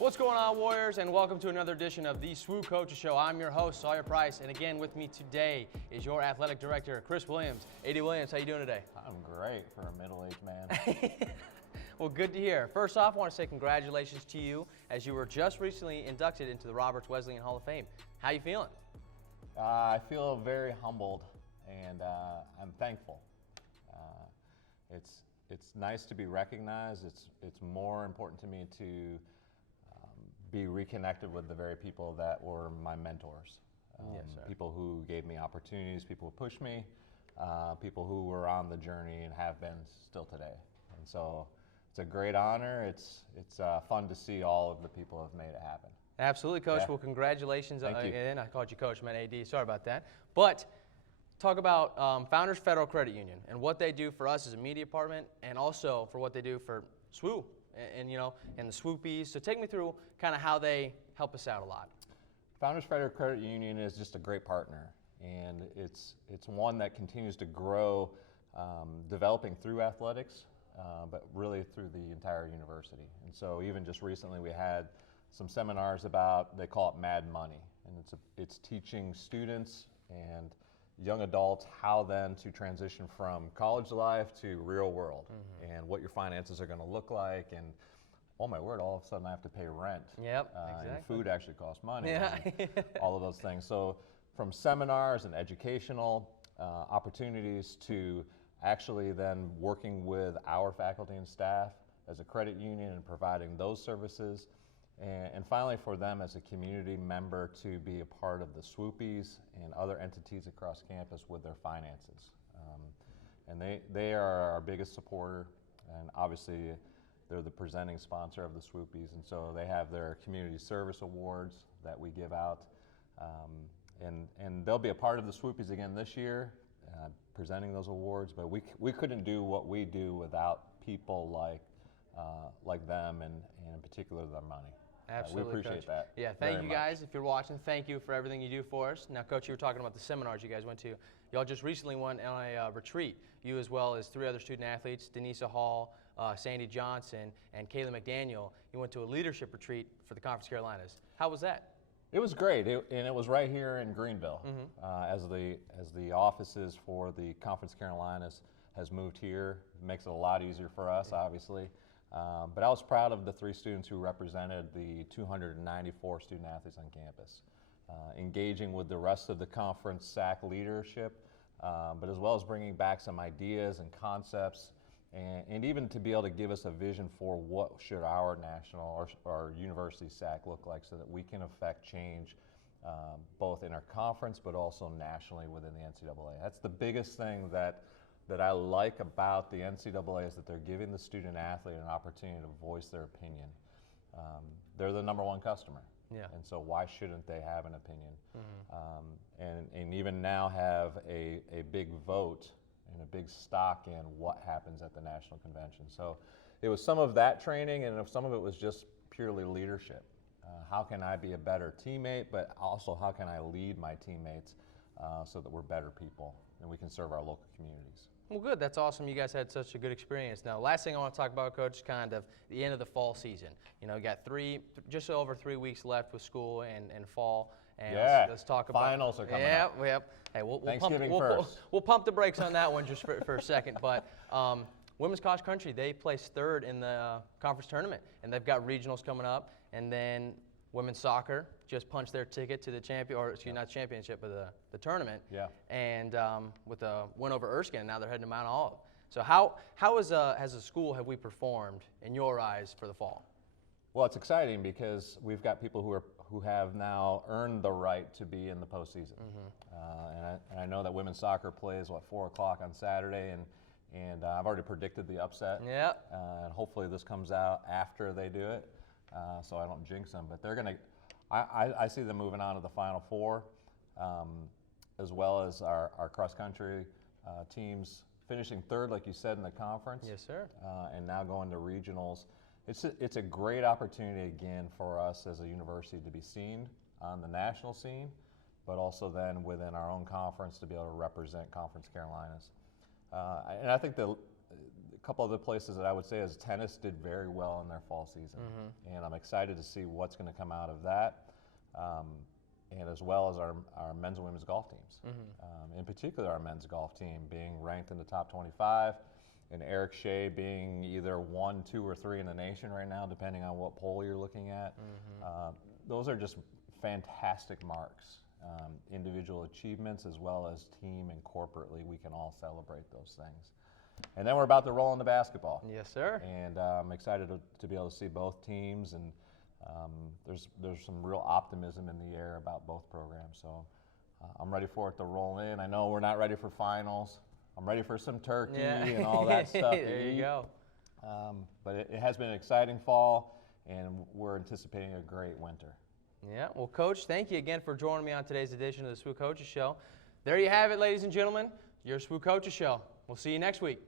What's going on, Warriors, and welcome to another edition of the SWU Coaches Show. I'm your host, Sawyer Price, and again with me today is your athletic director, Chris Williams. AD Williams, how you doing today? I'm great for a middle-aged man. Well, good to hear. First off, I want to say congratulations to you as you were just recently inducted into the Roberts Wesleyan Hall of Fame. How you feeling? I feel very humbled, and I'm thankful. It's nice to be recognized. It's more important to me to be reconnected with the very people that were my mentors. Yes, sir. People who gave me opportunities, people who pushed me, people who were on the journey and have been still today. And so it's a great honor. It's fun to see all of the people who have made it happen. Absolutely, Coach. Yeah. Well, congratulations Thank you. again. I called you Coach, I meant AD. Sorry about that. But talk about Founders Federal Credit Union and what they do for us as a media department, and also for what they do for SWU and the SWOOPies. So take me through kind of how they help us out a lot. Founders Federal Credit Union is just a great partner, and it's one that continues to grow, developing through athletics, but really through the entire university. And so even just recently we had some seminars about, they call it Mad Money, and it's teaching students and young adults how then to transition from college life to real world, and what your finances are going to look like, and oh my word, all of a sudden I have to pay rent. Yep, And exactly. food actually costs money. Yeah. And all of those things. So from seminars and educational opportunities to actually then working with our faculty and staff as a credit union and providing those services. And finally, for them as a community member to be a part of the SWOOPies and other entities across campus with their finances. And they are our biggest supporter, and obviously they're the presenting sponsor of the SWOOPies, and so they have their community service awards that we give out. And they'll be a part of the SWOOPies again this year, presenting those awards, but we couldn't do what we do without people like them, and in particular their money. Absolutely, we appreciate Coach. that. Yeah, thank very you much. guys. If you're watching, thank you for everything you do for us. Now, Coach, you were talking about the seminars you guys went to. Y'all just recently went on a retreat, you as well as 3 other student athletes, Denisa Hall, Sandy Johnson, and Kayla McDaniel. You went to a leadership retreat for the Conference Carolinas. How was that? It was great, and it was right here in Greenville, as the offices for the Conference Carolinas has moved here. It makes it a lot easier for us, obviously. But I was proud of the 3 students who represented the 294 student athletes on campus, engaging with the rest of the conference SAC leadership, but as well as bringing back some ideas and concepts, and even to be able to give us a vision for what should our national or university SAC look like, so that we can affect change both in our conference but also nationally within the NCAA. That's the biggest thing that I like about the NCAA, is that they're giving the student athlete an opportunity to voice their opinion. They're the #1 customer, and so why shouldn't they have an opinion? And even now have a big vote and a big stock in what happens at the national convention. So it was some of that training, and some of it was just purely leadership. How can I be a better teammate, but also how can I lead my teammates so that we're better people and we can serve our local communities. Well, good. That's awesome. You guys had such a good experience. Now, last thing I want to talk about, Coach, is kind of the end of the fall season. You know, you got just over 3 weeks left with school and fall. And let's talk about finals are coming up. Yep. Hey, we'll Thanksgiving pump, first. We'll pump the brakes on that one just for a second. But women's cross country, they placed 3rd in the conference tournament, and they've got regionals coming up. And then women's soccer just punched their ticket to the not championship, but the tournament. Yeah. And with a win over Erskine, now they're heading to Mount Olive. So how as a school have we performed in your eyes for the fall? Well, it's exciting because we've got people who have now earned the right to be in the postseason. And I know that women's soccer plays 4 o'clock on Saturday, and I've already predicted the upset. Yep. And hopefully this comes out after they do it, so I don't jinx them. But they're gonna. I see them moving on to the Final Four, as well as our cross country teams finishing 3rd, like you said, in the conference. Yes, sir. And now going to regionals. It's a great opportunity again for us as a university to be seen on the national scene, but also then within our own conference to be able to represent Conference Carolinas. And I think the a couple other places that I would say is tennis did very well in their fall season, and I'm excited to see what's going to come out of that, and as well as our men's and women's golf teams. In particular, our men's golf team being ranked in the top 25, and Eric Shea being either 1, 2, or 3 in the nation right now, depending on what poll you're looking at. Those are just fantastic marks. Individual achievements as well as team and corporately, we can all celebrate those things. And then we're about to roll into basketball. Yes, sir. And I'm excited to be able to see both teams, and there's some real optimism in the air about both programs. So I'm ready for it to roll in. I know we're not ready for finals. I'm ready for some turkey and all that stuff. There you go. But it has been an exciting fall, and we're anticipating a great winter. Yeah, well, Coach, thank you again for joining me on today's edition of the SWU Coaches Show. There you have it, ladies and gentlemen, your SWU Coaches Show. We'll see you next week.